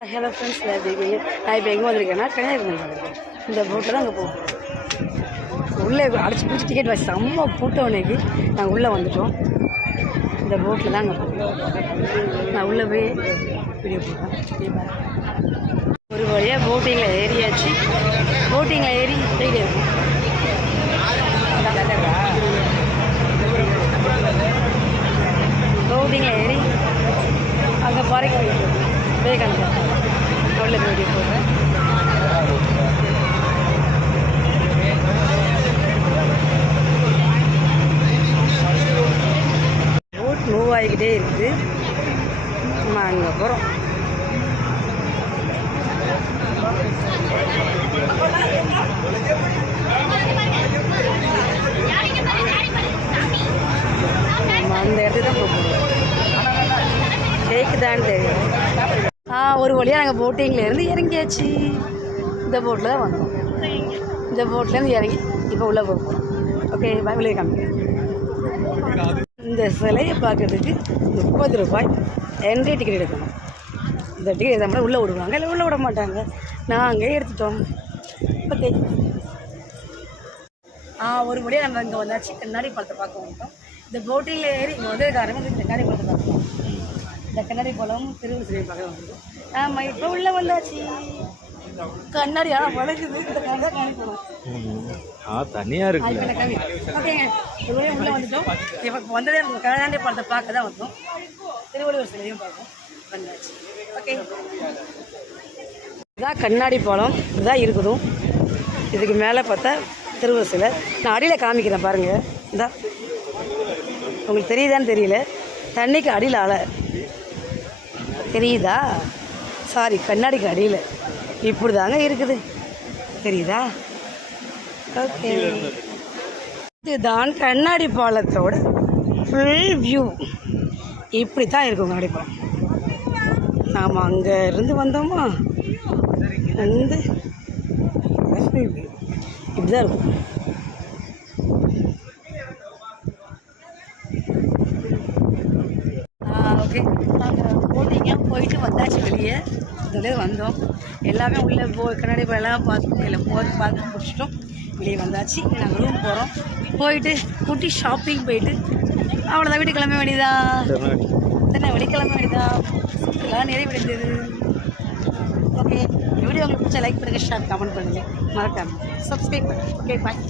Hello friends நான் இப்போ இங்கே நான் இப்போ எங்கே வந்திருக்கேன்னா கன்னியாகுமரி வந்திருக்கேன். இந்த போட்டில் தான் அங்கே போகும் உள்ளே அடிச்சு பிடிச்சி டிக்கெட் வச்சு செம்ம கூட்டம் இன்னைக்கு நாங்கள் உள்ளே வந்துட்டோம். இந்த போட்டில் தான் அங்கே போகும் நான் உள்ளே போய் வீடியோ போட்டேன் ஒரு வழியாக போட்டிங்கில் ஏறியாச்சு. போட்டிங்கில் ஏறி போயிட்டே இருக்கும் போட்டிங்கில் ஏறி அங்கே பறக்க விவேகானந்தா உள்ள போய் போகிறேன் போட் மூவ் ஆகிக்கிட்டே இருக்குது நம்ம அங்கே போகிறோம் அந்த இடத்துல தான் போகிறோம் கேக்குதான்னு தெரியும் ஒரு வழியாக நாங்கள் போட்டிங்லேருந்து இறங்கியாச்சு. இந்த போட்டில் தான் வந்தோம். இந்த போட்லேருந்து இறங்கி இப்போ உள்ளே போகிறோம் ஓகே வெளியே காமிக்கிறேன் இந்த சிலையை பார்க்குறதுக்கு முப்பது ரூபாய் என்ட்ரி டிக்கெட் எடுக்கணும். இந்த டிக்கெட் எடுத்தால் உள்ளே விடுவாங்க இல்லை உள்ளே விட மாட்டாங்க. நாங்கள் எடுத்துட்டோம். ஓகே ஆ ஒரு வழியாக நம்ம இங்கே வந்தாச்சு. கண்ணாடி பழத்தை பார்க்க வந்துட்டோம். இந்த போட்டிங்கில் ஏறி இங்கே வந்து காரணம் கண்ணாடி பழத்தை பார்க்கலாம் இந்த கண்ணாடி பழம் திருவள்ளூர் பார்க்க வந்துட்டோம். ஆமாம் இப்போ உள்ளே வந்தாச்சு. கண்ணாடி ஆனால் பழகுது இந்த கண்ணாடி பழம் ஆ தனியா இருக்குல்ல. அதுக்கு கவி ஓகேங்க. இவ்வளோ உள்ளே வந்துட்டோம். இப்போ வந்ததே நம்ம கண்ணாடி பழத்தை பார்க்க தான் வந்தோம். திருவள்ளுவர் சிலையும் பார்ப்போம். வந்தாச்சு. ஓகே. இதான் கண்ணாடி பாலம் இதுதான் இருக்குதும். இதுக்கு மேலே பார்த்தா திருவள்ளுவர் சிலை. நான் அடியில் காமிக்கிறேன் பாருங்கள் இந்தா. உங்களுக்கு தெரியுதான்னு தெரியல. தண்ணிக்கு அடியில் அலை தெரியுதா? சாரி கண்ணாடிக்கு அடியில் இப்படி தாங்க இருக்குது. தெரியுதா? ஓகே இதுதான் கண்ணாடி பாலத்தோட ஃபுல் வியூ இப்படி தான் இருக்கும் கண்ணாடி பாலம். நாம் அங்கே இருந்து வந்தோமா? வந்து ஃபுல் வியூ இப்படி தான் இருக்கும் ஓகே நாங்கள் போயிட்டு வந்தாச்சு வெளியே. இதிலே வந்தோம். எல்லாமே உள்ளே போ கண்ணாடி போயெல்லாம் பார்த்து இல்லை போய் பார்த்து முடிச்சிட்டோம். வெளியே வந்தாச்சு. நாங்கள் ரூம் போகிறோம் போயிட்டு குட்டி ஷாப்பிங் போயிட்டு அவ்வளோதான் வீட்டு கிளம்ப வேண்டியதா? தானே வெள்ளிக்கிழமை வேண்டியதா? எல்லாம் நிறைவடைந்தது. ஓகே வீடியோ உங்களுக்கு பிடிச்சா லைக் பண்ணுங்கள் ஷேர் கமெண்ட் பண்ணுங்கள் மறக்காமல் சப்ஸ்கிரைப் பண்ணுங்கள் ஓகே பாய்